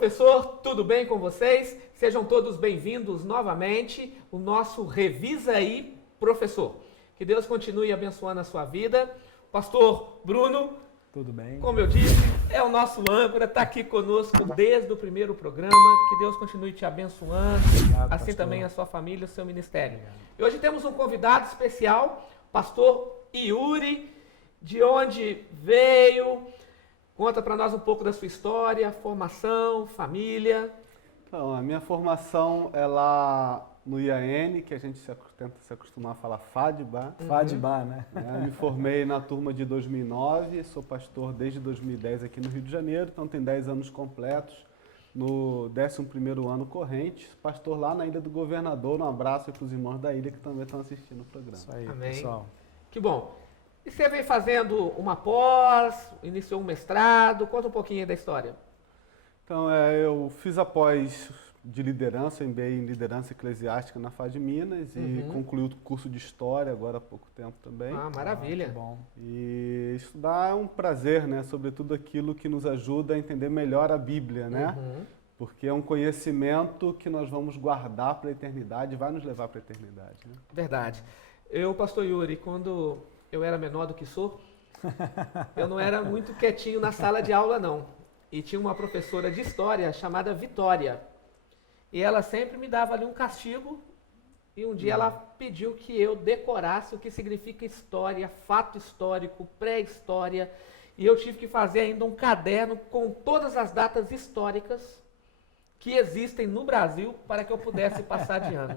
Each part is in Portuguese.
professor, tudo bem com vocês? Sejam todos bem-vindos novamente, o nosso Revisa aí, professor. Que Deus continue abençoando a sua vida. Pastor Bruno, tudo bem? Como eu disse, é o nosso âncora, está aqui conosco desde o primeiro programa. Que Deus continue te abençoando, Obrigado, assim pastor. também a sua família, o seu ministério. Obrigado. E hoje temos um convidado especial, pastor Yuri, de onde veio. Conta para nós um pouco da sua história, formação, família. Então, a minha formação é lá no IAN, que a gente tenta se acostumar a falar FADBA. FADBA, né? Me formei na turma de 2009, sou pastor desde 2010 aqui no Rio de Janeiro, então tem 10 anos completos no 11º ano corrente. Pastor lá na Ilha do Governador, um abraço para os irmãos da ilha que também estão assistindo o programa. Isso aí, Amém. pessoal. Que bom. E você vem fazendo uma pós, iniciou um mestrado, conta um pouquinho aí da história. Então, eu fiz a pós de liderança, MBA em liderança eclesiástica na FAD Minas e concluí o curso de História agora há pouco tempo também. Ah, maravilha. Que bom. E estudar é um prazer, né? Sobretudo aquilo que nos ajuda a entender melhor a Bíblia, né? Porque é um conhecimento que nós vamos guardar para a eternidade, vai nos levar para a eternidade, né? Verdade. Eu, pastor Yuri, quando eu era menor do que sou, eu não era muito quietinho na sala de aula, não. E tinha uma professora de história chamada Vitória. E ela sempre me dava ali um castigo. E um dia ela pediu que eu decorasse o que significa história, fato histórico, pré-história. E eu tive que fazer ainda um caderno com todas as datas históricas que existem no Brasil para que eu pudesse passar de ano.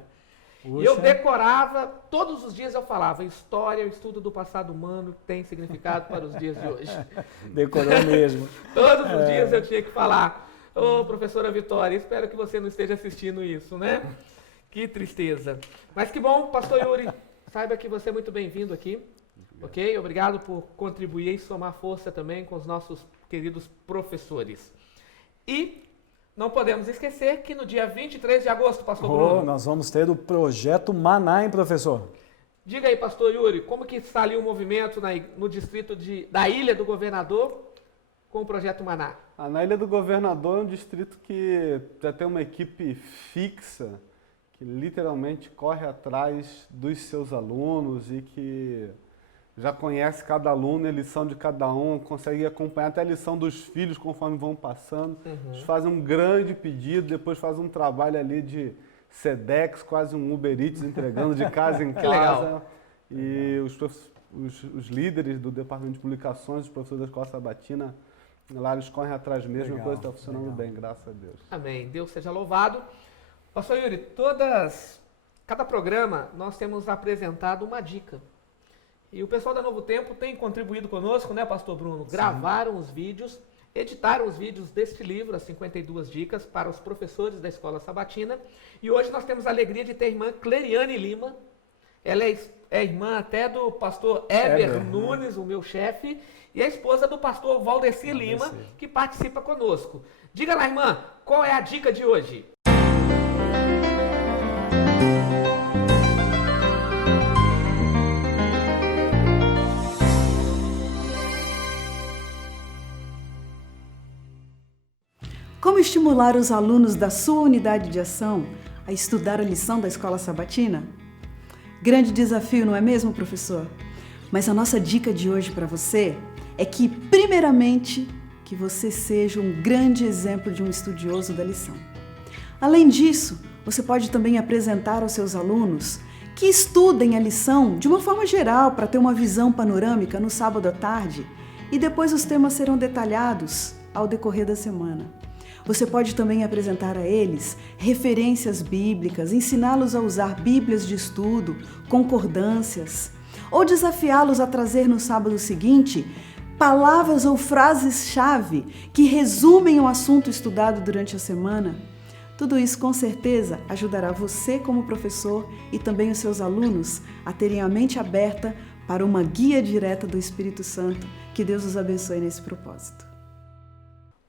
E eu decorava, todos os dias eu falava, história, o estudo do passado humano tem significado para os dias de hoje. Decorou mesmo. Todos os dias eu tinha que falar, ô professora Vitória, espero que você não esteja assistindo isso, né? Que tristeza. Mas que bom, pastor Yuri, saiba que você é muito bem-vindo aqui, ok? Obrigado por contribuir e somar força também com os nossos queridos professores. E não podemos esquecer que no dia 23 de agosto, pastor Bruno... Nós vamos ter o Projeto Maná, hein, professor? Diga aí, pastor Yuri, como que está ali o movimento no distrito da Ilha do Governador com o Projeto Maná? Na Ilha do Governador é um distrito que já tem uma equipe fixa, que literalmente corre atrás dos seus alunos e que já conhece cada aluno, a lição de cada um, consegue acompanhar até a lição dos filhos conforme vão passando. Eles fazem um grande pedido, depois fazem um trabalho ali de Sedex, quase um Uber Eats, entregando de casa em casa. Legal. E os líderes do Departamento de Publicações, os professores da Escola Sabatina, lá eles correm atrás mesmo, a coisa está funcionando bem, graças a Deus. Amém. Deus seja louvado. Pastor Yuri, cada programa nós temos apresentado uma dica. E o pessoal da Novo Tempo tem contribuído conosco, né, pastor Bruno? Sim. Gravaram os vídeos, editaram os vídeos deste livro, as 52 dicas, para os professores da Escola Sabatina. E hoje nós temos a alegria de ter a irmã Cleriane Lima. Ela é irmã até do pastor Heber Nunes, o meu chefe, e a esposa do pastor Valdeci Lima, que participa conosco. Diga lá, irmã, qual é a dica de hoje? Como estimular os alunos da sua unidade de ação a estudar a lição da Escola Sabatina? Grande desafio, não é mesmo, professor? Mas a nossa dica de hoje para você é que, primeiramente, que você seja um grande exemplo de um estudioso da lição. Além disso, você pode também apresentar aos seus alunos que estudem a lição de uma forma geral para ter uma visão panorâmica no sábado à tarde e depois os temas serão detalhados ao decorrer da semana. Você pode também apresentar a eles referências bíblicas, ensiná-los a usar bíblias de estudo, concordâncias, ou desafiá-los a trazer no sábado seguinte palavras ou frases-chave que resumem o assunto estudado durante a semana. Tudo isso, com certeza, ajudará você como professor e também os seus alunos a terem a mente aberta para uma guia direta do Espírito Santo. Que Deus os abençoe nesse propósito.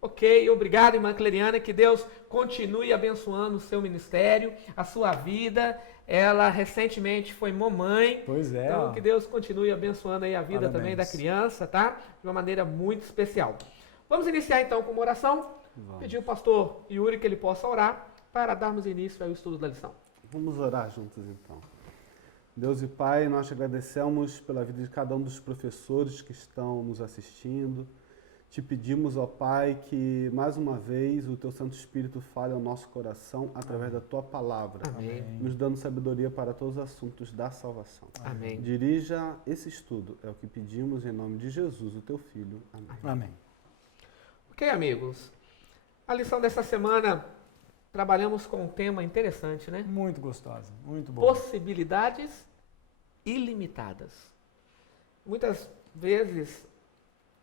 Ok, obrigado, irmã Cleriane, que Deus continue abençoando o seu ministério, a sua vida. Ela recentemente foi mamãe. Pois é. Então, que Deus continue abençoando aí a vida também da criança, tá? De uma maneira muito especial. Vamos iniciar então com uma oração. Vamos. Pedir o pastor Yuri que ele possa orar para darmos início ao estudo da lição. Vamos orar juntos então. Deus e Pai, nós te agradecemos pela vida de cada um dos professores que estão nos assistindo. Te pedimos, ó Pai, que mais uma vez o Teu Santo Espírito fale ao nosso coração através da Tua palavra, Amém. nos dando sabedoria para todos os assuntos da salvação. Amém. Dirija esse estudo, é o que pedimos em nome de Jesus, o Teu Filho. Amém. Amém. Ok, amigos. A lição dessa semana, trabalhamos com um tema interessante, né? Muito gostosa, muito boa. Possibilidades ilimitadas. Muitas vezes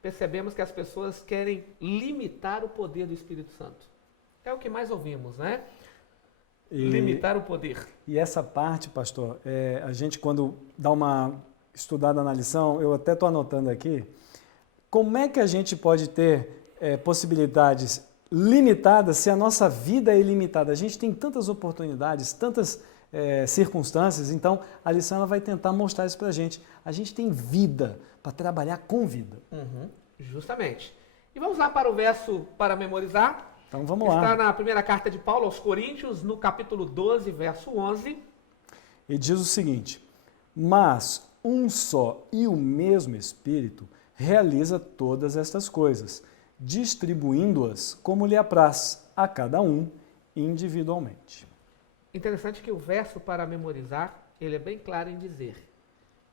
percebemos que as pessoas querem limitar o poder do Espírito Santo. É o que mais ouvimos, né? Limitar o poder. E essa parte, pastor, a gente quando dá uma estudada na lição, eu até estou anotando aqui, como é que a gente pode ter possibilidades limitadas se a nossa vida é ilimitada? A gente tem tantas oportunidades, tantas circunstâncias, então a lição ela vai tentar mostrar isso para a gente. A gente tem vida para trabalhar com vida. Uhum, justamente. E vamos lá para o verso para memorizar. Então vamos Está lá. na primeira carta de Paulo aos Coríntios, no capítulo 12, verso 11. E diz o seguinte: mas um só e o mesmo Espírito realiza todas estas coisas, distribuindo-as como lhe apraz a cada um individualmente. Interessante que o verso para memorizar, ele é bem claro em dizer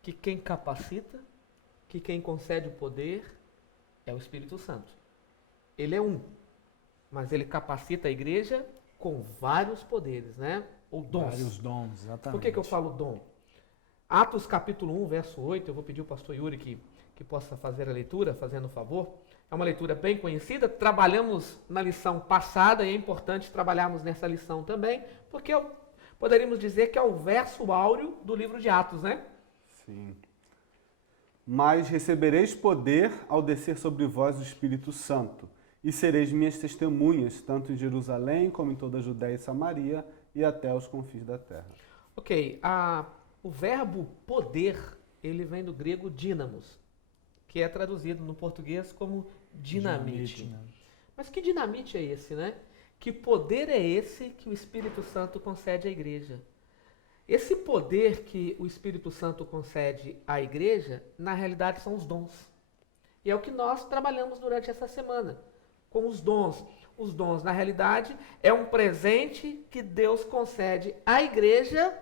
que quem capacita, que quem concede o poder é o Espírito Santo. Ele é um, mas ele capacita a igreja com vários poderes, né? Ou dons. Vários dons, exatamente. Por que eu falo dom? Atos capítulo 1, verso 8, eu vou pedir ao pastor Yuri que possa fazer a leitura, fazendo um favor. É uma leitura bem conhecida, trabalhamos na lição passada e é importante trabalharmos nessa lição também, porque poderíamos dizer que é o verso áureo do livro de Atos, né? Sim. Mas recebereis poder ao descer sobre vós o Espírito Santo, e sereis minhas testemunhas, tanto em Jerusalém como em toda a Judéia e Samaria, e até os confins da terra. Ok, o verbo poder, ele vem do grego dínamos, que é traduzido no português como dinamite. Né? Mas que dinamite é esse, né? Que poder é esse que o Espírito Santo concede à igreja? Esse poder que o Espírito Santo concede à igreja, na realidade, são os dons. E é o que nós trabalhamos durante essa semana, com os dons. Os dons, na realidade, é um presente que Deus concede à igreja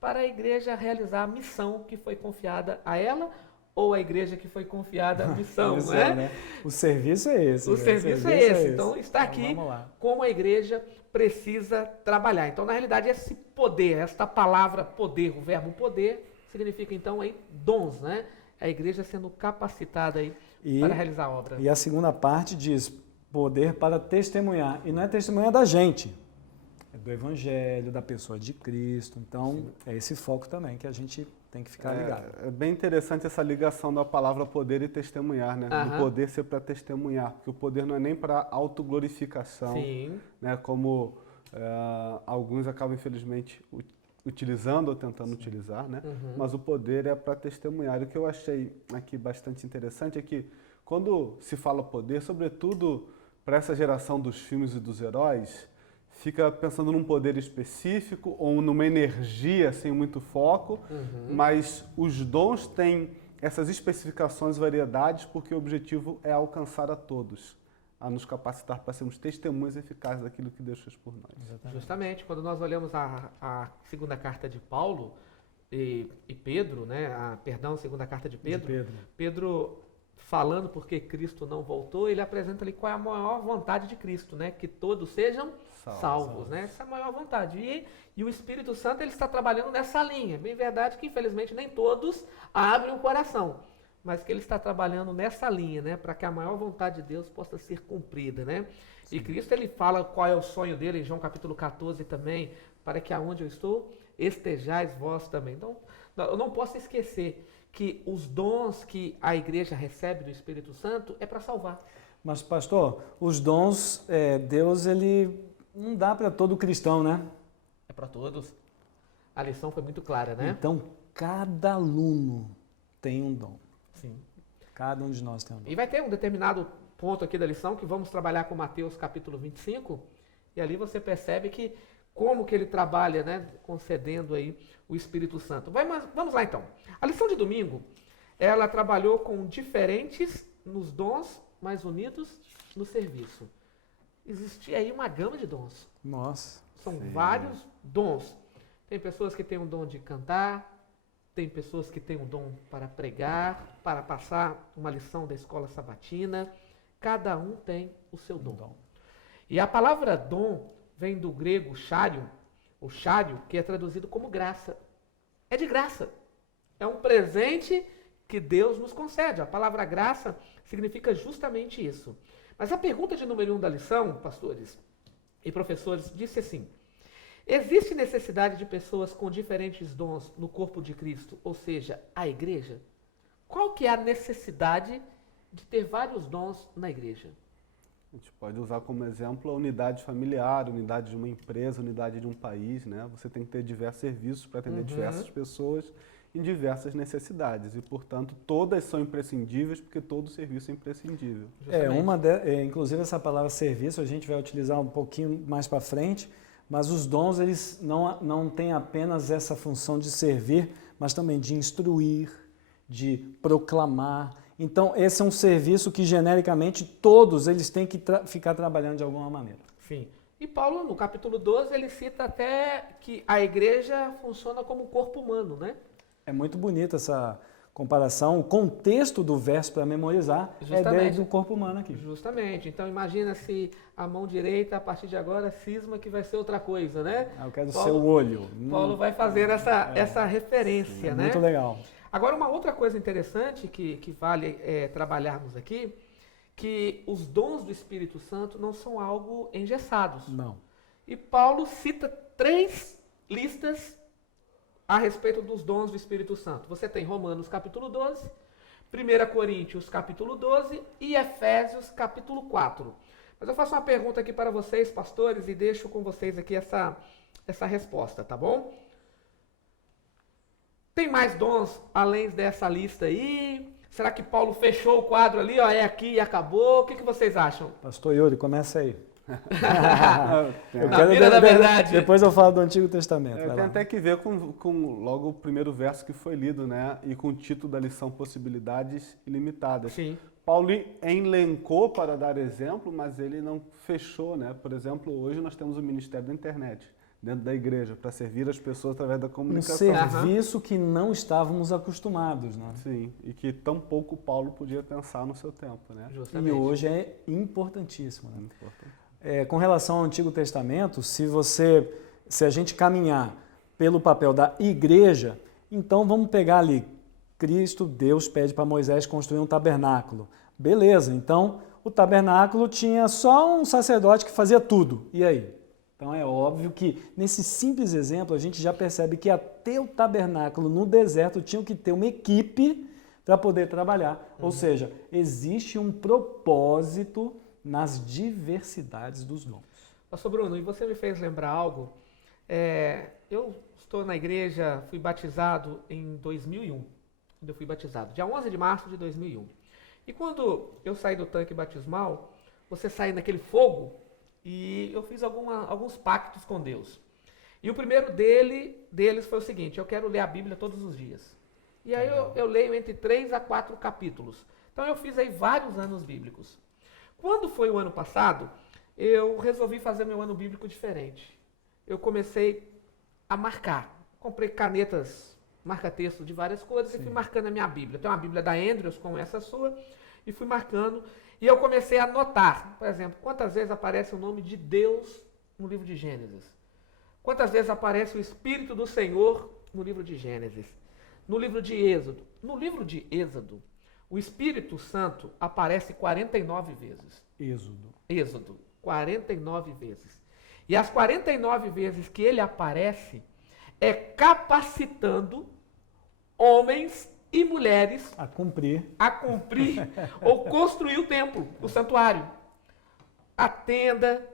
para a igreja realizar a missão que foi confiada a ela, ou a igreja que foi confiada a missão, Isso né? O serviço é esse. O serviço é esse. Então, está Então, aqui vamos lá. como a igreja precisa trabalhar. Então, na realidade, esse poder, esta palavra poder, o verbo poder, significa, então, aí, dons, né? A igreja sendo capacitada aí para realizar a obra. E a segunda parte diz poder para testemunhar. E não é testemunhar da gente, é do Evangelho, da pessoa de Cristo. Então, é esse foco também que a gente tem que ficar ligado. É bem interessante essa ligação da palavra poder e testemunhar, né? Aham. Do poder ser para testemunhar, porque o poder não é nem para autoglorificação, Sim. né? Como alguns acabam, infelizmente, utilizando ou tentando utilizar, né? Uhum. Mas o poder é para testemunhar. E o que eu achei aqui bastante interessante é que quando se fala poder, sobretudo para essa geração dos filmes e dos heróis, fica pensando num poder específico ou numa energia sem muito foco, mas os dons têm essas especificações e variedades porque o objetivo é alcançar a todos, a nos capacitar para sermos testemunhas eficazes daquilo que Deus fez por nós. Justamente, quando nós olhamos a segunda carta de Paulo e Pedro, né? A segunda carta de Pedro, Pedro falando porque Cristo não voltou, ele apresenta ali qual é a maior vontade de Cristo, né? Que todos sejam salvos, né? Essa é a maior vontade. E o Espírito Santo ele está trabalhando nessa linha. Bem verdade que infelizmente nem todos abrem o coração, mas que ele está trabalhando nessa linha, né? Para que a maior vontade de Deus possa ser cumprida, né? Sim. E Cristo ele fala qual é o sonho dele em João capítulo 14 também, para que aonde eu estou estejais vós também. Então, eu não posso esquecer que os dons que a igreja recebe do Espírito Santo é para salvar. Mas, pastor, os dons, Deus, ele não dá para todo cristão, né? É para todos. A lição foi muito clara, né? Então, cada aluno tem um dom. Sim. Cada um de nós tem um dom. E vai ter um determinado ponto aqui da lição, que vamos trabalhar com Mateus capítulo 25, e ali você percebe que como que ele trabalha, né, concedendo aí o Espírito Santo. Mas vamos lá então. A lição de domingo, ela trabalhou com diferentes nos dons, mas unidos no serviço. Existia aí uma gama de dons. Nossa. São vários dons. Tem pessoas que têm um dom de cantar, tem pessoas que têm um dom para pregar, para passar uma lição da escola sabatina. Cada um tem o seu dom. E a palavra dom vem do grego chário, o chário, que é traduzido como graça. É de graça. É um presente que Deus nos concede. A palavra graça significa justamente isso. Mas a pergunta de número 1 da lição, pastores e professores, disse assim: existe necessidade de pessoas com diferentes dons no corpo de Cristo, ou seja, a igreja? Qual que é a necessidade de ter vários dons na igreja? A gente pode usar como exemplo a unidade familiar, unidade de uma empresa, unidade de um país, né? Você tem que ter diversos serviços para atender diversas pessoas em diversas necessidades e, portanto, todas são imprescindíveis porque todo serviço é imprescindível. Inclusive essa palavra serviço a gente vai utilizar um pouquinho mais para frente, mas os dons eles não têm apenas essa função de servir, mas também de instruir, de proclamar. Então, esse é um serviço que, genericamente, todos eles têm que ficar trabalhando de alguma maneira. Sim. E Paulo, no capítulo 12, ele cita até que a igreja funciona como um corpo humano, né? É muito bonita essa comparação. O contexto do verso para memorizar é a ideia do corpo humano aqui. Justamente. Então, imagina se a mão direita, a partir de agora, cisma que vai ser outra coisa, né? Eu quero ser o olho. Paulo vai fazer essa referência, né? Muito legal. Agora, uma outra coisa interessante que vale trabalharmos aqui, que os dons do Espírito Santo não são algo engessados. Não. E Paulo cita 3 listas a respeito dos dons do Espírito Santo. Você tem Romanos capítulo 12, 1 Coríntios capítulo 12 e Efésios capítulo 4. Mas eu faço uma pergunta aqui para vocês, pastores, e deixo com vocês aqui essa resposta, tá bom? Tem mais dons além dessa lista aí? Será que Paulo fechou o quadro ali, ó, é aqui e acabou? O que vocês acham? Pastor Yuri, começa aí. Na mira da verdade. Depois eu falo do Antigo Testamento. Tem até que ver com logo o primeiro verso que foi lido, né? E com o título da lição Possibilidades Ilimitadas. Sim. Paulo elencou para dar exemplo, mas ele não fechou, né? Por exemplo, hoje nós temos o Ministério da Internet dentro da igreja, para servir as pessoas através da comunicação. Um serviço que não estávamos acostumados, né? Sim, e que tão pouco Paulo podia pensar no seu tempo, né? Justamente. E hoje é importantíssimo, né? Com relação ao Antigo Testamento, se a gente caminhar pelo papel da igreja, então vamos pegar ali, Cristo, Deus pede para Moisés construir um tabernáculo. Beleza, então o tabernáculo tinha só um sacerdote que fazia tudo. E aí? Então é óbvio que nesse simples exemplo a gente já percebe que até o tabernáculo no deserto tinha que ter uma equipe para poder trabalhar. Ou seja, existe um propósito nas diversidades dos dons. Pastor Bruno, e você me fez lembrar algo. Eu estou na igreja, fui batizado em 2001. Quando eu fui batizado, dia 11 de março de 2001. E quando eu saí do tanque batismal, você sai naquele fogo, e eu fiz alguns pactos com Deus. E o primeiro deles foi o seguinte: eu quero ler a Bíblia todos os dias. E aí eu leio entre 3 a 4 capítulos. Então eu fiz aí vários anos bíblicos. Quando foi o ano passado, eu resolvi fazer meu ano bíblico diferente. Eu comecei a marcar. Comprei canetas, marca-texto de várias coisas e fui marcando a minha Bíblia. Tem uma Bíblia da Andrews, como essa sua, e fui marcando. E eu comecei a anotar, por exemplo, quantas vezes aparece o nome de Deus no livro de Gênesis? Quantas vezes aparece o Espírito do Senhor no livro de Gênesis? No livro de Êxodo. No livro de Êxodo, o Espírito Santo aparece 49 vezes. Êxodo, 49 vezes. E as 49 vezes que ele aparece, é capacitando homens e mulheres a cumprir ou construir o templo, o santuário. A tenda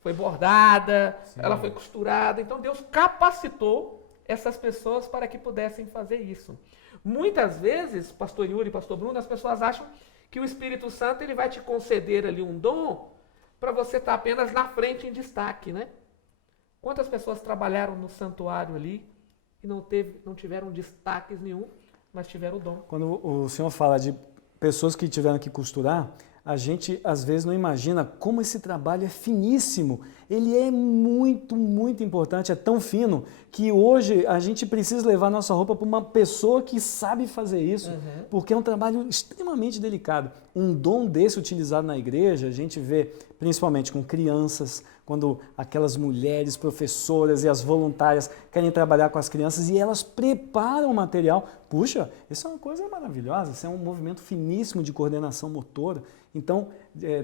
foi bordada, ela foi costurada. Então Deus capacitou essas pessoas para que pudessem fazer isso. Muitas vezes, pastor Yuri e pastor Bruno, as pessoas acham que o Espírito Santo ele vai te conceder ali um dom para você estar apenas na frente em destaque, né? Quantas pessoas trabalharam no santuário ali e não tiveram destaques nenhum, mas tiveram o dom? Quando o senhor fala de pessoas que tiveram que costurar, a gente às vezes não imagina como esse trabalho é finíssimo. Ele é muito, muito importante, é tão fino que hoje a gente precisa levar nossa roupa para uma pessoa que sabe fazer isso, porque é um trabalho extremamente delicado. Um dom desse utilizado na igreja, a gente vê principalmente com crianças, quando aquelas mulheres professoras e as voluntárias querem trabalhar com as crianças e elas preparam o material. Puxa, isso é uma coisa maravilhosa, isso é um movimento finíssimo de coordenação motora. Então,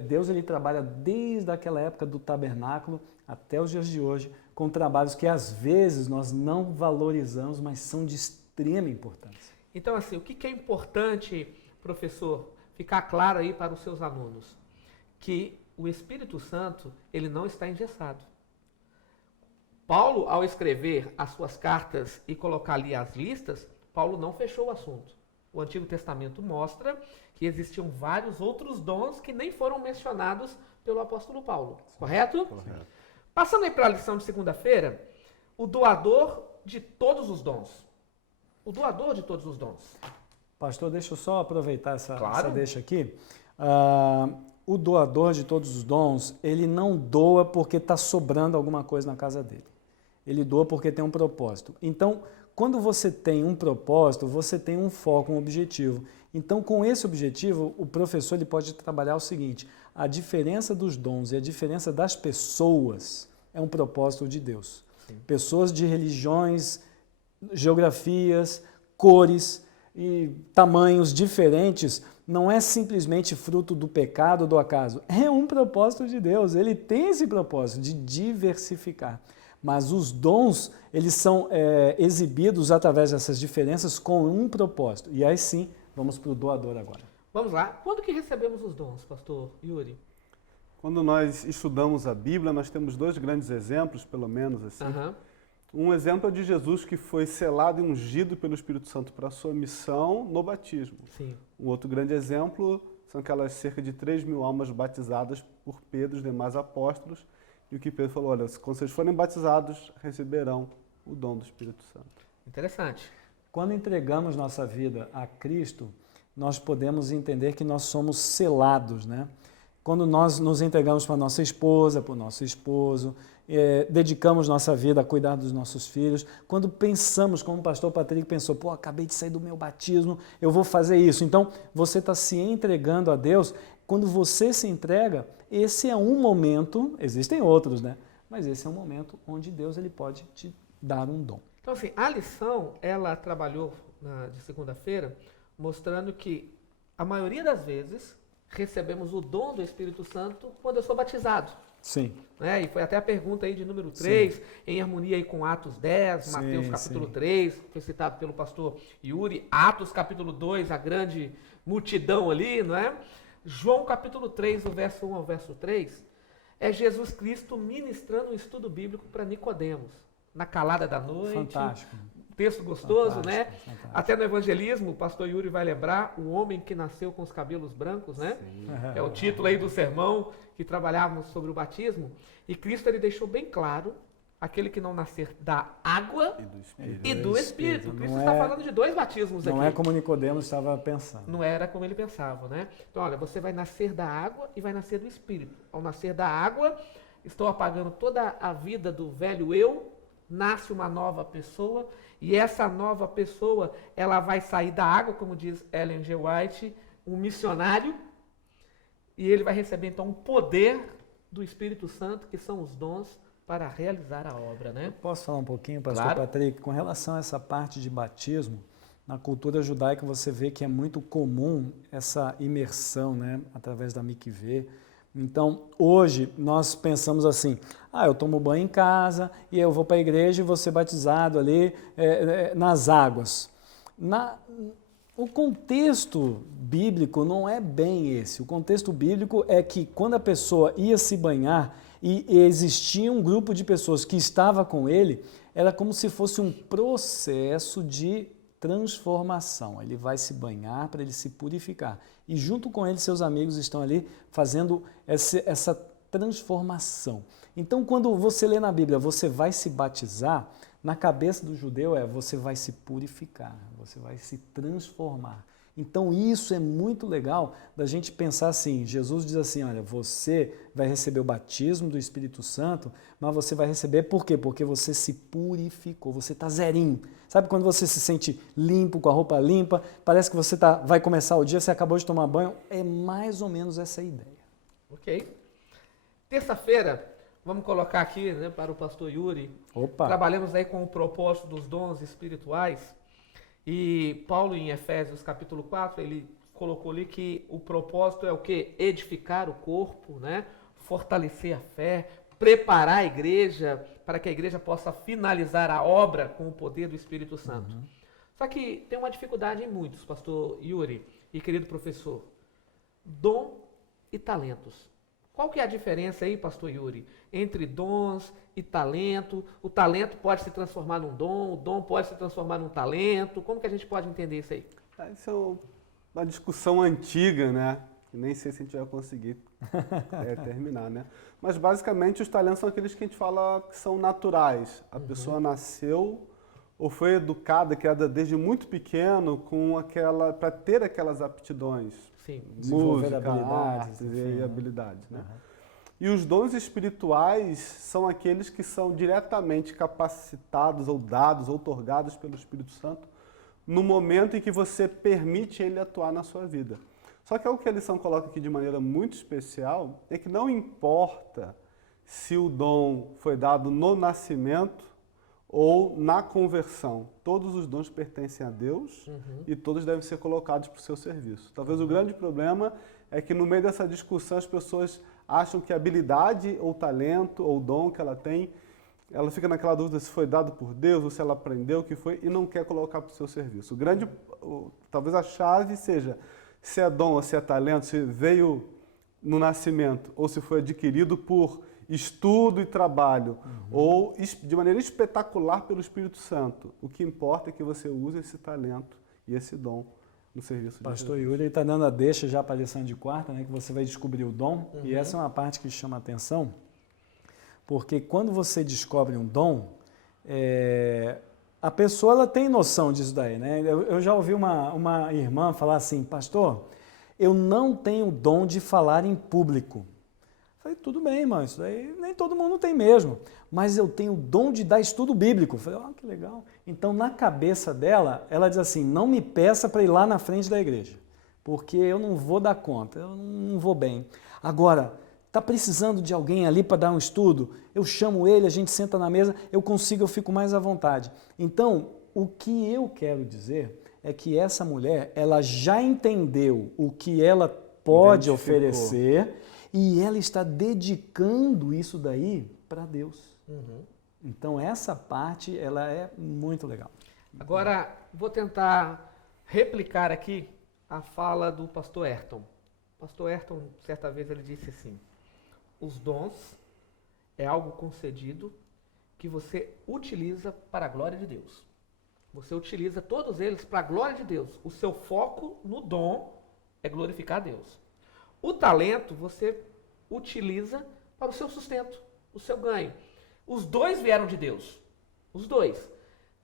Deus ele trabalha desde aquela época do tabernáculo até os dias de hoje, com trabalhos que às vezes nós não valorizamos, mas são de extrema importância. Então, assim, o que é importante, professor, ficar claro aí para os seus alunos? Que o Espírito Santo, ele não está engessado. Paulo, ao escrever as suas cartas e colocar ali as listas, Paulo não fechou o assunto. O Antigo Testamento mostra que existiam vários outros dons que nem foram mencionados pelo apóstolo Paulo, correto? Correto. Passando aí para a lição de segunda-feira, o doador de todos os dons. O doador de todos os dons. Pastor, deixa eu só aproveitar essa deixa aqui. O doador de todos os dons, ele não doa porque está sobrando alguma coisa na casa dele. Ele doa porque tem um propósito. Então, quando você tem um propósito, você tem um foco, um objetivo. Então, com esse objetivo, o professor ele pode trabalhar o seguinte: a diferença dos dons e a diferença das pessoas é um propósito de Deus. Sim. Pessoas de religiões, geografias, cores e tamanhos diferentes não é simplesmente fruto do pecado ou do acaso. É um propósito de Deus. Ele tem esse propósito de diversificar. Mas os dons, eles são exibidos através dessas diferenças com um propósito. E aí sim, vamos para o doador agora. Vamos lá. Quando que recebemos os dons, pastor Yuri? Quando nós estudamos a Bíblia, nós temos dois grandes exemplos, pelo menos assim. Um exemplo é de Jesus, que foi selado e ungido pelo Espírito Santo para a sua missão no batismo. Sim. Um outro grande exemplo são aquelas cerca de 3.000 almas batizadas por Pedro e os demais apóstolos. E o que Pedro falou: olha, quando vocês forem batizados, receberão o dom do Espírito Santo. Interessante. Quando entregamos nossa vida a Cristo, nós podemos entender que nós somos selados, né? Quando nós nos entregamos para nossa esposa, para o nosso esposo, dedicamos nossa vida a cuidar dos nossos filhos, quando pensamos, como o pastor Patrick pensou, acabei de sair do meu batismo, eu vou fazer isso. Então, você está se entregando a Deus. Quando você se entrega, esse é um momento, existem outros, né? Mas esse é um momento onde Deus ele pode te dar um dom. Então, assim, a lição, ela trabalhou de segunda-feira, mostrando que a maioria das vezes recebemos o dom do Espírito Santo quando eu sou batizado. Sim. Né? E foi até a pergunta aí de número 3, sim, em harmonia aí com Atos 10, sim, Mateus capítulo 3, foi citado pelo pastor Yuri, Atos capítulo 2, a grande multidão ali, não é? João capítulo 3, o verso 1 ao verso 3, é Jesus Cristo ministrando um estudo bíblico para Nicodemos, na calada da noite. Fantástico. Texto gostoso, fantástico, né? Fantástico. Até no evangelismo, o pastor Yuri vai lembrar, o homem que nasceu com os cabelos brancos, né? Sim. É o título aí do sermão que trabalhávamos sobre o batismo. E Cristo ele deixou bem claro, aquele que não nascer da água e do Espírito. Cristo está falando de dois batismos aqui. Não é como Nicodemos estava pensando. Não era como ele pensava, né? Então, olha, você vai nascer da água e vai nascer do Espírito. Ao nascer da água, estou apagando toda a vida do velho eu, nasce uma nova pessoa, e essa nova pessoa, ela vai sair da água, como diz Ellen G. White, um missionário, e ele vai receber então o poder do Espírito Santo, que são os dons para realizar a obra, né? Eu posso falar um pouquinho, pastor Claro. Patrick, com relação a essa parte de batismo? Na cultura judaica você vê que é muito comum essa imersão, né, através da mikvê. Então, hoje nós pensamos assim: eu tomo banho em casa e eu vou para a igreja e vou ser batizado ali nas águas. O contexto bíblico não é bem esse. O contexto bíblico é que quando a pessoa ia se banhar e existia um grupo de pessoas que estava com ele, era como se fosse um processo de transformação. Ele vai se banhar para ele se purificar. E junto com ele, seus amigos estão ali fazendo essa transformação. Então, quando você lê na Bíblia, você vai se batizar, na cabeça do judeu você vai se purificar, você vai se transformar. Então isso é muito legal da gente pensar assim, Jesus diz assim, olha, você vai receber o batismo do Espírito Santo, mas você vai receber por quê? Porque você se purificou, você está zerinho. Sabe quando você se sente limpo, com a roupa limpa, parece que você vai começar o dia, você acabou de tomar banho, é mais ou menos essa ideia. Ok. Terça-feira, vamos colocar aqui, né, para o pastor Yuri. Opa. Trabalhamos aí com o propósito dos dons espirituais. E Paulo, em Efésios capítulo 4, ele colocou ali que o propósito é o quê? Edificar o corpo, né? Fortalecer a fé, preparar a igreja para que a igreja possa finalizar a obra com o poder do Espírito Santo. Só que tem uma dificuldade em muitos, pastor Yuri e querido professor. Dom e talentos. Qual que é a diferença aí, pastor Yuri, entre dons e talento? O talento pode se transformar num dom, o dom pode se transformar num talento. Como que a gente pode entender isso aí? Isso é uma discussão antiga, né? Nem sei se a gente vai conseguir terminar, né? Mas basicamente os talentos são aqueles que a gente fala que são naturais. A pessoa nasceu ou foi educada, criada desde muito pequeno para ter aquelas aptidões. Sim. Desenvolver Música, habilidades, artes enfim, e habilidades, né? E os dons espirituais são aqueles que são diretamente capacitados ou dados, outorgados pelo Espírito Santo no momento em que você permite ele atuar na sua vida. Só que o que a lição coloca aqui de maneira muito especial é que não importa se o dom foi dado no nascimento ou na conversão. Todos os dons pertencem a Deus e todos devem ser colocados para o seu serviço. Talvez o grande problema é que no meio dessa discussão as pessoas acham que a habilidade ou talento ou dom que ela tem, ela fica naquela dúvida se foi dado por Deus ou se ela aprendeu o que foi e não quer colocar para o seu serviço. Talvez a chave seja se é dom ou se é talento, se veio no nascimento ou se foi adquirido por estudo e trabalho, ou de maneira espetacular pelo Espírito Santo. O que importa é que você use esse talento e esse dom no serviço de Pastor Jesus. Yuri está dando a deixa já para a lição de quarta, né, que você vai descobrir o dom, e essa é uma parte que chama a atenção, porque quando você descobre um dom, a pessoa ela tem noção disso daí. Né? Eu já ouvi uma irmã falar assim, pastor, eu não tenho dom de falar em público. Falei, tudo bem, irmão, isso daí nem todo mundo tem mesmo, mas eu tenho o dom de dar estudo bíblico. Falei, que legal. Então, na cabeça dela, ela diz assim, não me peça para ir lá na frente da igreja, porque eu não vou dar conta, eu não vou bem. Agora, está precisando de alguém ali para dar um estudo? Eu chamo ele, a gente senta na mesa, eu fico mais à vontade. Então, o que eu quero dizer é que essa mulher, ela já entendeu o que ela pode oferecer, e ela está dedicando isso daí para Deus. Então essa parte ela é muito legal. Agora vou tentar replicar aqui a fala do pastor Ayrton. O pastor Ayrton, certa vez, ele disse assim, os dons é algo concedido que você utiliza para a glória de Deus. Você utiliza todos eles para a glória de Deus. O seu foco no dom é glorificar a Deus. O talento você utiliza para o seu sustento, o seu ganho. Os dois vieram de Deus. Os dois.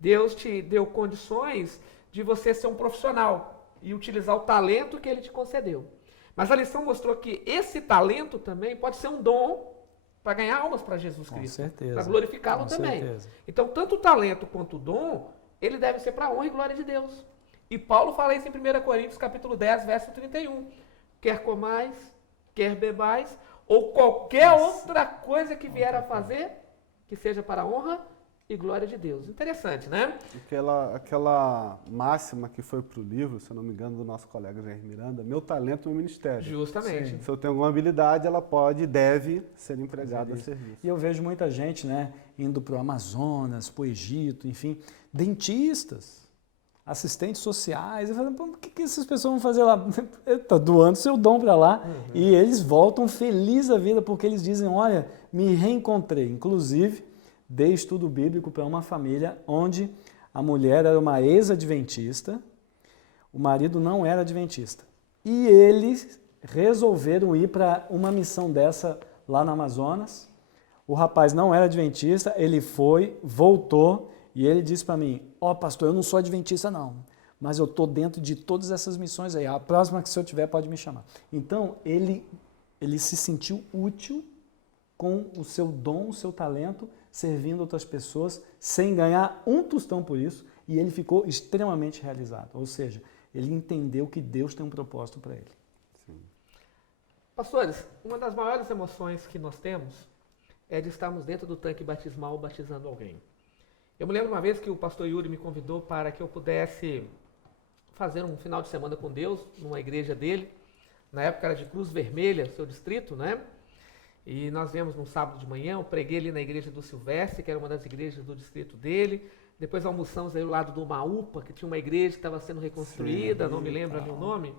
Deus te deu condições de você ser um profissional e utilizar o talento que Ele te concedeu. Mas a lição mostrou que esse talento também pode ser um dom para ganhar almas para Jesus Cristo. Com certeza. Para glorificá-lo também. Certeza. Então, tanto o talento quanto o dom, ele deve ser para a honra e glória de Deus. E Paulo fala isso em 1 Coríntios capítulo 10, verso 31. Quer comais, quer bebais, ou qualquer outra coisa que vier a fazer, que seja para a honra e glória de Deus. Interessante, né? Aquela máxima que foi para o livro, se eu não me engano, do nosso colega Jair Miranda, meu talento, meu ministério. Justamente. Se eu tenho alguma habilidade, ela pode e deve ser empregada a serviço. E eu vejo muita gente, né, indo para o Amazonas, para o Egito, enfim, dentistas, assistentes sociais. Eu falo, o que essas pessoas vão fazer lá? Está doando seu dom para lá. E eles voltam felizes da vida, porque eles dizem, olha, me reencontrei. Inclusive, dei estudo bíblico para uma família onde A mulher era uma ex-adventista, o marido não era adventista. E eles resolveram ir para uma missão dessa lá no Amazonas. O rapaz não era adventista, ele foi, voltou e ele disse para mim, pastor, eu não sou adventista não, mas eu estou dentro de todas essas missões aí, a próxima que se eu tiver pode me chamar. Então ele se sentiu útil com o seu dom, o seu talento, servindo outras pessoas, sem ganhar um tostão por isso, e ele ficou extremamente realizado. Ou seja, ele entendeu que Deus tem um propósito para ele. Sim. Pastores, uma das maiores emoções que nós temos é de estarmos dentro do tanque batismal batizando alguém. Eu me lembro uma vez que o pastor Yuri me convidou para que eu pudesse fazer um final de semana com Deus numa igreja dele. Na época era de Cruz Vermelha, seu distrito, né? E nós viemos num sábado de manhã, eu preguei ali na igreja do Silvestre, que era uma das igrejas do distrito dele. Depois almoçamos aí ao lado do Maúpa, que tinha uma igreja que estava sendo reconstruída, não me lembro ali o nome.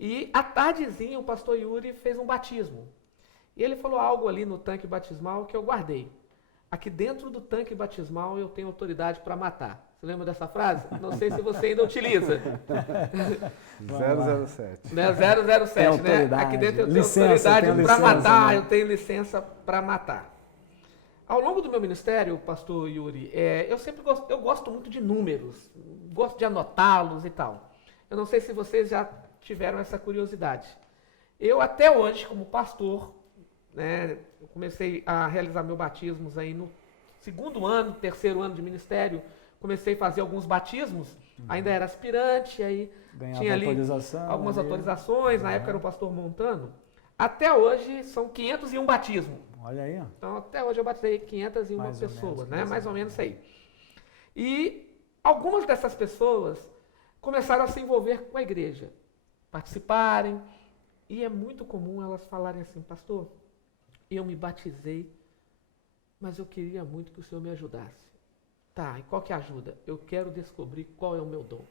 E à tardezinha o pastor Yuri fez um batismo. E ele falou algo ali no tanque batismal que eu guardei. Aqui dentro do tanque batismal eu tenho autoridade para matar. Você lembra dessa frase? Não sei se você ainda utiliza. 007. Né? 007, né? Aqui dentro eu tenho autoridade para matar, né? Eu tenho licença para matar. Ao longo do meu ministério, pastor Yuri, eu gosto muito de números, gosto de anotá-los e tal. Eu não sei se vocês já tiveram essa curiosidade. Eu até hoje, como pastor, né, eu comecei a realizar meus batismos aí no segundo ano, terceiro ano de ministério, comecei a fazer alguns batismos, ainda era aspirante, aí ganhava tinha ali algumas autorizações, na época era o pastor Montano. Até hoje são 501 batismos. Olha aí, ó. Então até hoje eu batizei 501 pessoas, né? Mais ou menos isso aí. E algumas dessas pessoas começaram a se envolver com a igreja, participarem, e é muito comum elas falarem assim, pastor, eu me batizei, mas eu queria muito que o senhor me ajudasse. Tá, e qual que é a ajuda? Eu quero descobrir qual é o meu dom.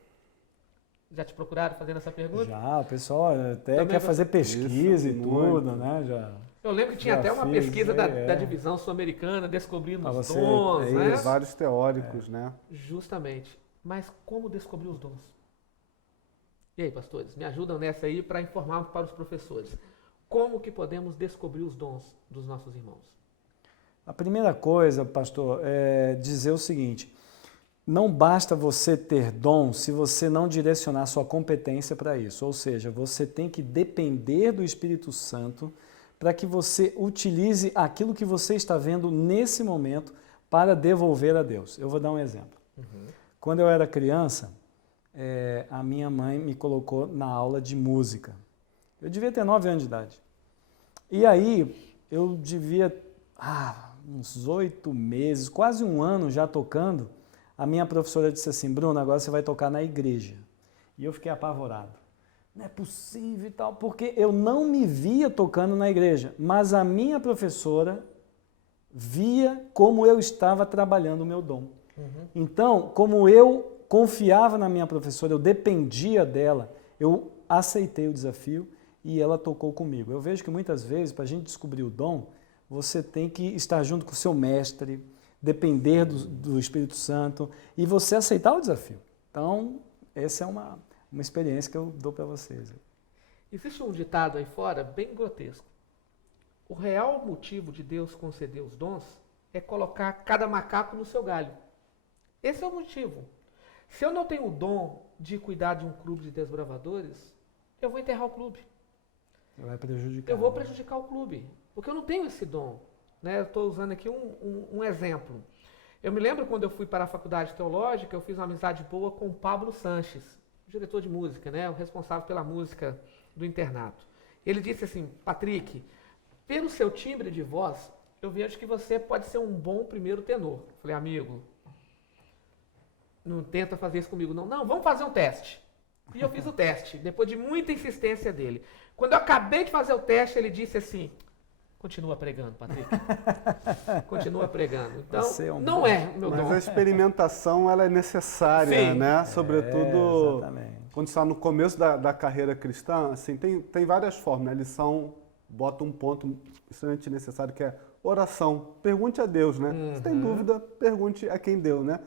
Já te procuraram fazendo essa pergunta? Já, o pessoal até Também quer fazer pesquisa e tudo, né? Já. Eu lembro que tinha até uma pesquisa da divisão sul-americana descobrindo os dons, né? Vários teóricos, né? Justamente. Mas como descobrir os dons? E aí, pastores, me ajudam nessa aí para informar para os professores. Como que podemos descobrir os dons dos nossos irmãos? A primeira coisa, pastor, é dizer o seguinte: não basta você ter dom se você não direcionar sua competência para isso. Ou seja, você tem que depender do Espírito Santo para que você utilize aquilo que você está vendo nesse momento para devolver a Deus. Eu vou dar um exemplo. Quando eu era criança, a minha mãe me colocou na aula de música. Eu devia ter 9 anos de idade. E aí, eu devia, uns 8 meses, quase um ano já tocando, a minha professora disse assim, Bruno, agora você vai tocar na igreja. E eu fiquei apavorado. Não é possível e tal, porque eu não me via tocando na igreja, mas a minha professora via como eu estava trabalhando o meu dom. Então, como eu confiava na minha professora, eu dependia dela, eu aceitei o desafio e ela tocou comigo. Eu vejo que muitas vezes, para a gente descobrir o dom, você tem que estar junto com o seu mestre, depender do Espírito Santo e você aceitar o desafio. Então, essa é uma experiência que eu dou para vocês. Existe um ditado aí fora bem grotesco. O real motivo de Deus conceder os dons é colocar cada macaco no seu galho. Esse é o motivo. Se eu não tenho o dom de cuidar de um clube de desbravadores, eu vou enterrar o clube. Vai prejudicar. Eu vou prejudicar o clube, porque eu não tenho esse dom. Né? Eu estou usando aqui um exemplo. Eu me lembro quando eu fui para a faculdade teológica, eu fiz uma amizade boa com o Pablo Sanches, diretor de música, né? O responsável pela música do internato. Ele disse assim, Patrick, pelo seu timbre de voz, eu vejo que você pode ser um bom primeiro tenor. Eu falei, amigo, não tenta fazer isso comigo não. Não, vamos fazer um teste. E eu fiz o teste, depois de muita insistência dele. Quando eu acabei de fazer o teste, ele disse assim, continua pregando, Patrick. Continua pregando. Então, não é o meu dom. Mas a experimentação, ela é necessária, Sim. né? Sobretudo, exatamente. quando está no começo da carreira cristã, assim, tem várias formas. Né? A lição bota um ponto extremamente necessário, que é oração. Pergunte a Deus, né? Se tem dúvida, pergunte a quem deu, né?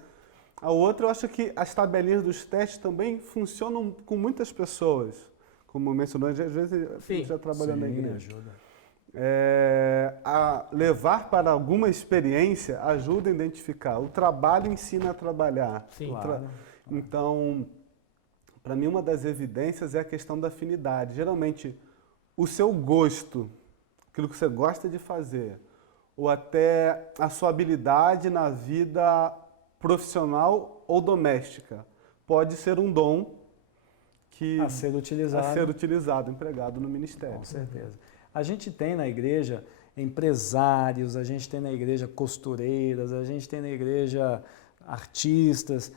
A outra, eu acho que as tabelinhas dos testes também funcionam com muitas pessoas. Como mencionou, às vezes a gente já trabalhou na igreja. Ajuda. A levar para alguma experiência ajuda a identificar. O trabalho ensina a trabalhar. Sim. Claro. Então, para mim, uma das evidências é a questão da afinidade. Geralmente, o seu gosto, aquilo que você gosta de fazer, ou até a sua habilidade na vida profissional ou doméstica, pode ser um dom que A ser utilizado. empregado no ministério. Com certeza. A gente tem na igreja empresários, a gente tem na igreja costureiras, a gente tem na igreja artistas,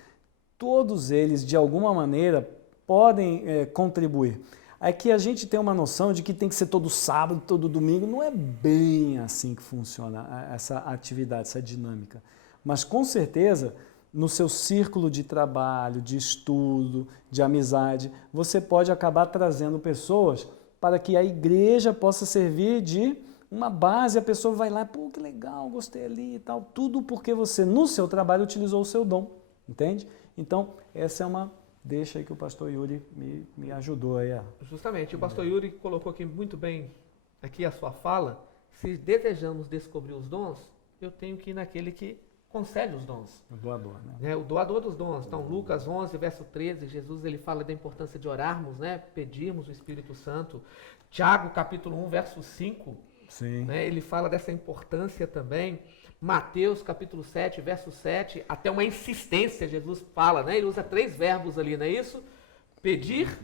todos eles, de alguma maneira, podem contribuir. Aqui a gente tem uma noção de que tem que ser todo sábado, todo domingo, não é bem assim que funciona essa atividade, essa dinâmica. Mas com certeza, no seu círculo de trabalho, de estudo, de amizade, você pode acabar trazendo pessoas para que a igreja possa servir de uma base, a pessoa vai lá, pô, que legal, gostei ali e tal, tudo porque você, no seu trabalho, utilizou o seu dom, entende? Então, essa é uma deixa aí que o pastor Yuri me ajudou aí a... Justamente, o pastor Yuri colocou aqui muito bem aqui a sua fala, se desejamos descobrir os dons, eu tenho que ir naquele que concede os dons. O doador, né? O doador dos dons. Então, Lucas 11, verso 13, Jesus ele fala da importância de orarmos, né? Pedirmos o Espírito Santo. Tiago, capítulo 1, verso 5, Sim. né? Ele fala dessa importância também. Mateus, capítulo 7, verso 7, até uma insistência, Jesus fala, né? Ele usa 3 verbos ali, não é isso? Pedir,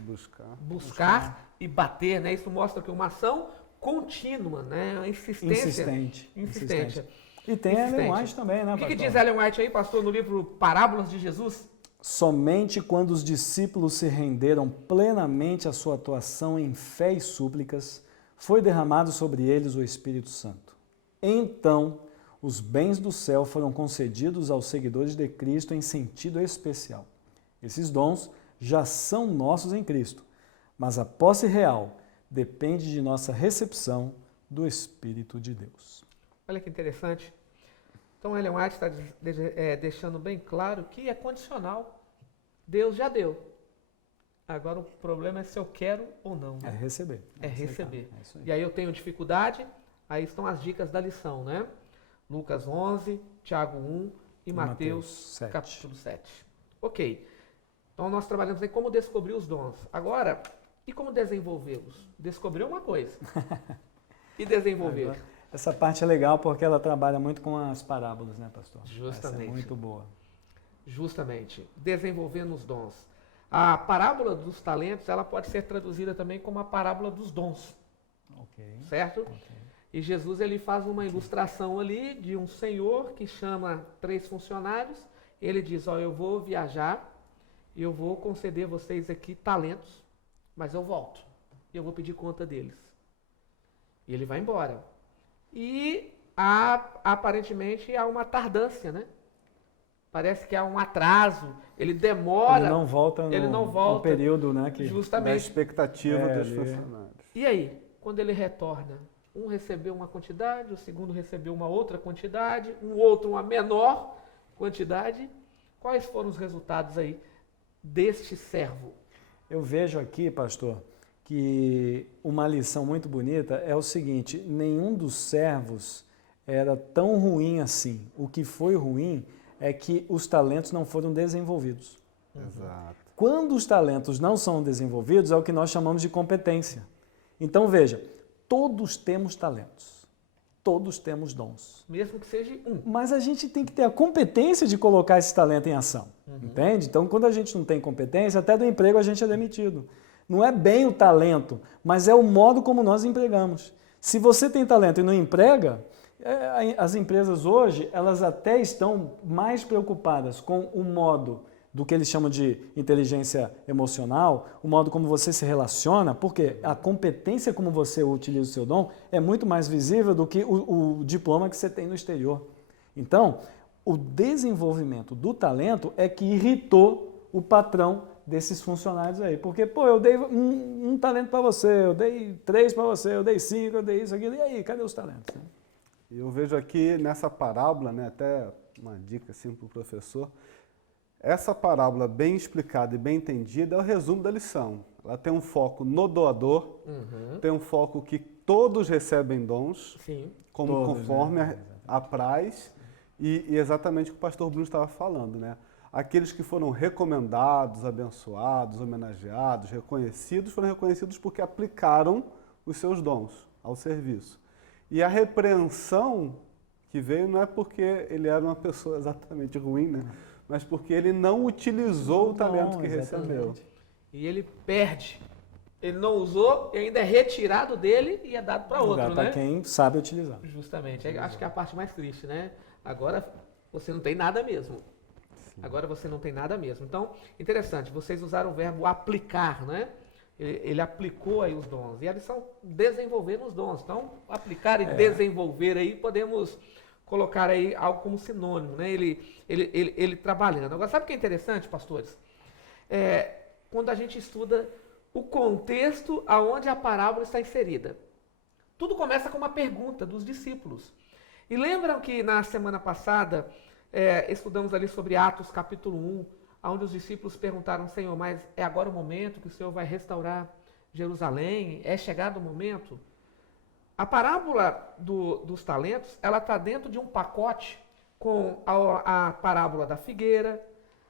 buscar e bater, né? Isso mostra que uma ação contínua, né? Uma insistência. Insistente. E tem a Ellen White também, né, O que pastor? diz Ellen White aí, pastor, no livro Parábolas de Jesus? Somente quando os discípulos se renderam plenamente à sua atuação em fé e súplicas, foi derramado sobre eles o Espírito Santo. Então, os bens do céu foram concedidos aos seguidores de Cristo em sentido especial. Esses dons já são nossos em Cristo, mas a posse real depende de nossa recepção do Espírito de Deus. Olha que interessante. Então, Ellen White está deixando bem claro que é condicional. Deus já deu. Agora o problema é se eu quero ou não. É receber. É receber. É isso aí. E aí eu tenho dificuldade, aí estão as dicas da lição, né? Lucas 11, Tiago 1 e Mateus 7. capítulo 7. Ok. Então nós trabalhamos em como descobrir os dons. Agora, e como desenvolvê-los? Descobrir uma coisa. E desenvolver? Agora, essa parte é legal porque ela trabalha muito com as parábolas, né, pastor? Justamente. Essa é muito boa. Justamente. Desenvolvendo os dons. A parábola dos talentos, ela pode ser traduzida também como a parábola dos dons. Ok. Certo? E Jesus ele faz uma ilustração ali de um senhor que chama 3 funcionários. Ele diz, ó, eu vou viajar, eu vou conceder a vocês aqui talentos, mas eu volto. E eu vou pedir conta deles. E ele vai embora. E aparentemente há uma tardância, né? Parece que há um atraso, ele demora. Ele não volta no período, né? Que justamente. Da expectativa dos funcionários. E aí, quando ele retorna, um recebeu uma quantidade, o segundo recebeu uma outra quantidade, um outro uma menor quantidade. Quais foram os resultados aí deste servo? Eu vejo aqui, pastor, que uma lição muito bonita é o seguinte: nenhum dos servos era tão ruim assim. O que foi ruim é que os talentos não foram desenvolvidos. Exato. Quando os talentos não são desenvolvidos, é o que nós chamamos de competência. Então veja, todos temos talentos, todos temos dons. Mesmo que seja um. Mas a gente tem que ter a competência de colocar esse talento em ação, entende? Então quando a gente não tem competência, até do emprego a gente é demitido. Não é bem o talento, mas é o modo como nós empregamos. Se você tem talento e não emprega, as empresas hoje, elas até estão mais preocupadas com o modo do que eles chamam de inteligência emocional, o modo como você se relaciona, porque a competência como você utiliza o seu dom é muito mais visível do que o diploma que você tem no exterior. Então, o desenvolvimento do talento é que irritou o patrão desses funcionários aí. Porque, pô, eu dei um talento para você, eu dei 3 para você, eu dei 5, eu dei isso, aquilo, e aí, cadê os talentos? Eu vejo aqui nessa parábola, né, até uma dica assim para o professor, Essa parábola bem explicada e bem entendida é o resumo da lição. Ela tem um foco no doador, tem um foco que todos recebem dons, Sim. como Todos, conforme né? apraz, e exatamente o que o pastor Bruno estava falando, né? Aqueles que foram recomendados, abençoados, homenageados, reconhecidos, foram reconhecidos porque aplicaram os seus dons ao serviço. E a repreensão que veio não é porque ele era uma pessoa exatamente ruim, né? Mas porque ele não utilizou o talento que recebeu. E ele perde. Ele não usou e ainda é retirado dele e é dado para outro, Para né? quem sabe utilizar. Justamente. Acho que é a parte mais triste, né? Agora você não tem nada mesmo. Agora você não tem nada mesmo. Então, interessante, vocês usaram o verbo aplicar, né? Ele aplicou aí os dons. E a lição desenvolver os dons. Então, aplicar e desenvolver aí, podemos colocar aí algo como sinônimo, né? Ele trabalhando. Agora, sabe o que é interessante, pastores? Quando a gente estuda o contexto aonde a parábola está inserida. Tudo começa com uma pergunta dos discípulos. E lembram que na semana passada estudamos ali sobre Atos capítulo 1, onde os discípulos perguntaram, Senhor, mas é agora o momento que o Senhor vai restaurar Jerusalém? É chegado o momento? A parábola dos talentos, ela está dentro de um pacote com a parábola da figueira,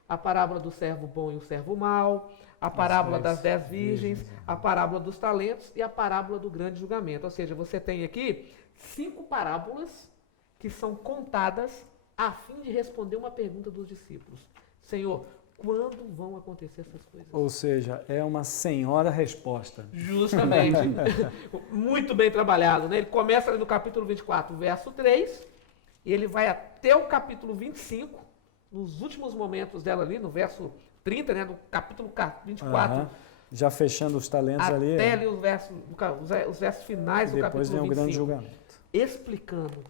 a parábola do servo bom e o servo mau, a parábola das 10 virgens, a parábola dos talentos e a parábola do grande julgamento. Ou seja, você tem aqui 5 parábolas que são contadas a fim de responder uma pergunta dos discípulos. Senhor, quando vão acontecer essas coisas? Ou seja, é uma senhora resposta. Justamente. Muito bem trabalhado, né? Ele começa ali no capítulo 24, verso 3, e ele vai até o capítulo 25, nos últimos momentos dela ali, no verso 30, né, do capítulo 24. Já fechando os talentos até ali. ali os versos finais do Depois vem capítulo 25. o grande julgamento. Explicando.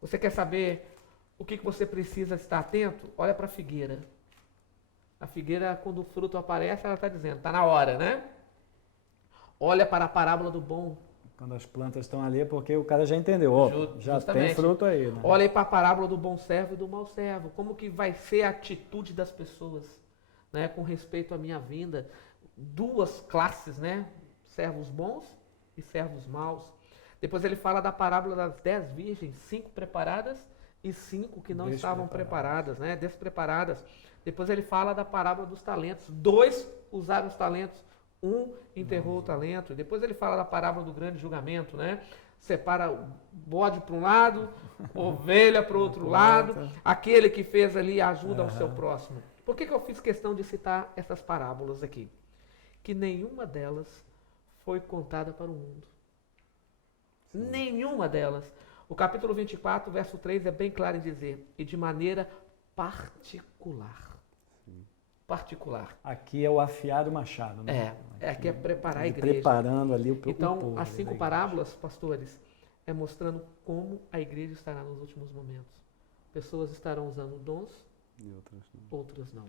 Você quer saber o que você precisa estar atento? Olha para a figueira. A figueira, quando o fruto aparece, ela está dizendo, está na hora, né? Olha para a parábola do bom. Quando as plantas estão ali é porque o cara já entendeu. Já Justamente. tem fruto aí. Né? Olha aí para a parábola do bom servo e do mau servo. Como que vai ser a atitude das pessoas, né, com respeito à minha vinda? 2 classes, né? Servos bons e servos maus. Depois ele fala da parábola das 10 virgens, 5 preparadas e 5 que não estavam preparadas, né? Despreparadas. Depois ele fala da parábola dos talentos. 2 usaram os talentos, 1 enterrou o talento. Depois ele fala da parábola do grande julgamento, né? Separa o bode para um lado, ovelha para o outro lado. Aquele que fez ali ajuda ao seu próximo. Por que eu fiz questão de citar essas parábolas aqui? Que nenhuma delas foi contada para o mundo. Nenhuma delas. O capítulo 24, verso 3 é bem claro em dizer, e de maneira particular. Particular. Aqui é o afiar do machado, né? Aqui é preparar a igreja. Preparando ali o Então, povo. as 5 parábolas, pastores, é mostrando como a igreja estará nos últimos momentos. Pessoas estarão usando dons, E outras não.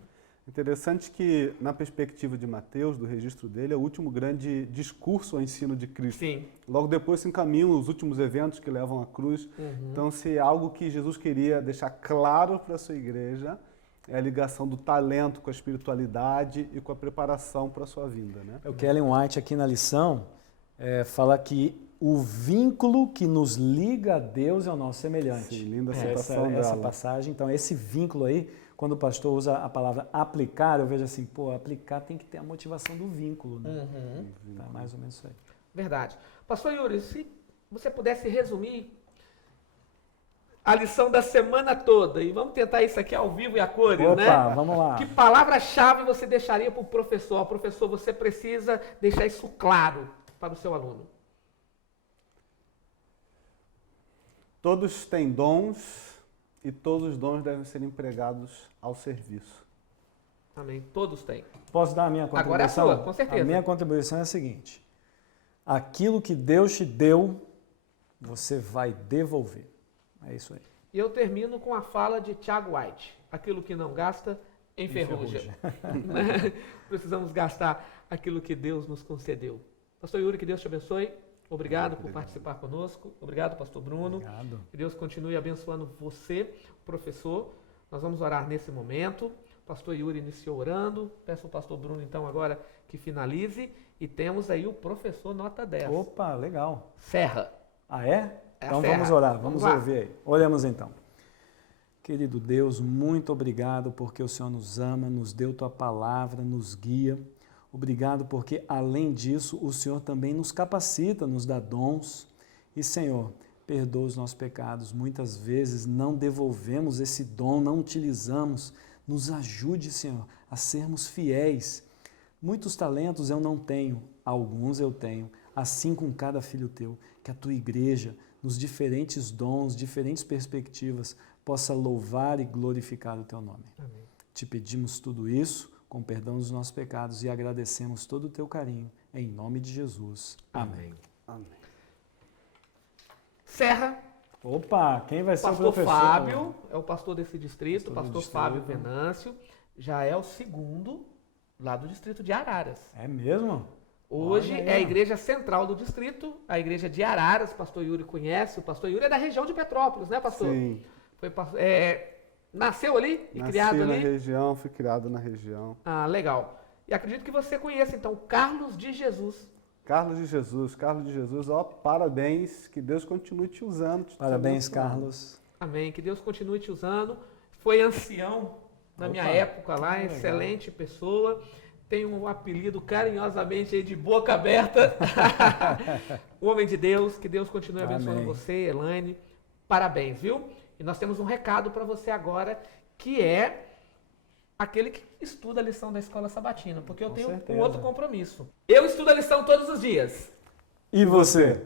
Interessante que, na perspectiva de Mateus, do registro dele, é o último grande discurso ao ensino de Cristo. Sim. Logo depois se encaminham os últimos eventos que levam à cruz. Então, se é algo que Jesus queria deixar claro para a sua igreja, é a ligação do talento com a espiritualidade e com a preparação para a sua vinda, né? O Ellen White aqui na lição fala que o vínculo que nos liga a Deus é o nosso semelhante. Sim, linda citação essa dela. passagem. Então, esse vínculo aí, quando o pastor usa a palavra aplicar, eu vejo assim, aplicar tem que ter a motivação do vínculo, né? Tá, mais ou menos isso aí. Verdade. Pastor Yuri, se você pudesse resumir a lição da semana toda, e vamos tentar isso aqui ao vivo e a cores, né? Opa, vamos lá. Que palavra-chave você deixaria para o professor? Professor, você precisa deixar isso claro para o seu aluno. Todos têm dons e todos os dons devem ser empregados ao serviço. Amém. Todos têm. Posso dar a minha contribuição? Agora é a sua, com certeza. A minha contribuição é a seguinte. Aquilo que Deus te deu, você vai devolver. É isso aí. E eu termino com a fala de Tiago White. Aquilo que não gasta, enferruja. Né? Precisamos gastar aquilo que Deus nos concedeu. Pastor Yuri, que Deus te abençoe. Obrigado por participar conosco. Obrigado, pastor Bruno. Obrigado. Que Deus continue abençoando você, professor. Nós vamos orar nesse momento. pastor Yuri iniciou orando, peço ao pastor Bruno então agora que finalize, e temos aí o professor nota 10. Opa, legal. Serra. Ah, é? É a Então Serra. vamos orar, Vamos vamos lá. ouvir aí. Olhamos então. Querido Deus, muito obrigado porque o Senhor nos ama, nos deu tua palavra, nos guia. Obrigado porque, além disso, o Senhor também nos capacita, nos dá dons. E, Senhor, perdoa os nossos pecados. Muitas vezes não devolvemos esse dom, não utilizamos. Nos ajude, Senhor, a sermos fiéis. Muitos talentos eu não tenho, alguns eu tenho, assim com cada filho teu. Que a tua igreja, nos diferentes dons, diferentes perspectivas, possa louvar e glorificar o teu nome. Amém. Te pedimos tudo isso com perdão dos nossos pecados e agradecemos todo o teu carinho, em nome de Jesus. Amém. Amém. Serra, Opa, quem vai ser o pastor professor? Fábio é o pastor desse distrito, Pastor do pastor distrito. Fábio Venâncio, já é o segundo lá do distrito de Araras. É mesmo? Hoje Olha aí, é a ó. igreja central do distrito, a igreja de Araras, o pastor Yuri conhece, o pastor Yuri é da região de Petrópolis, né, pastor? Sim. Foi, nasceu ali e Nasci criado na ali? região, fui criado na região. Ah, legal. E acredito que você conheça, então, Carlos de Jesus. Carlos de Jesus, ó, parabéns, que Deus continue te usando. te Parabéns, abençoando. Carlos. Amém. Que Deus continue te usando. Foi ancião na minha Opa, época lá, que legal. excelente pessoa. Tem um apelido carinhosamente aí de boca aberta. O homem de Deus, que Deus continue abençoando Amém. você, Elaine. Parabéns, viu? E nós temos um recado para você agora, que é aquele que estuda a lição da escola sabatina, porque eu Com tenho certeza. um outro compromisso. Eu estudo a lição todos os dias. E você?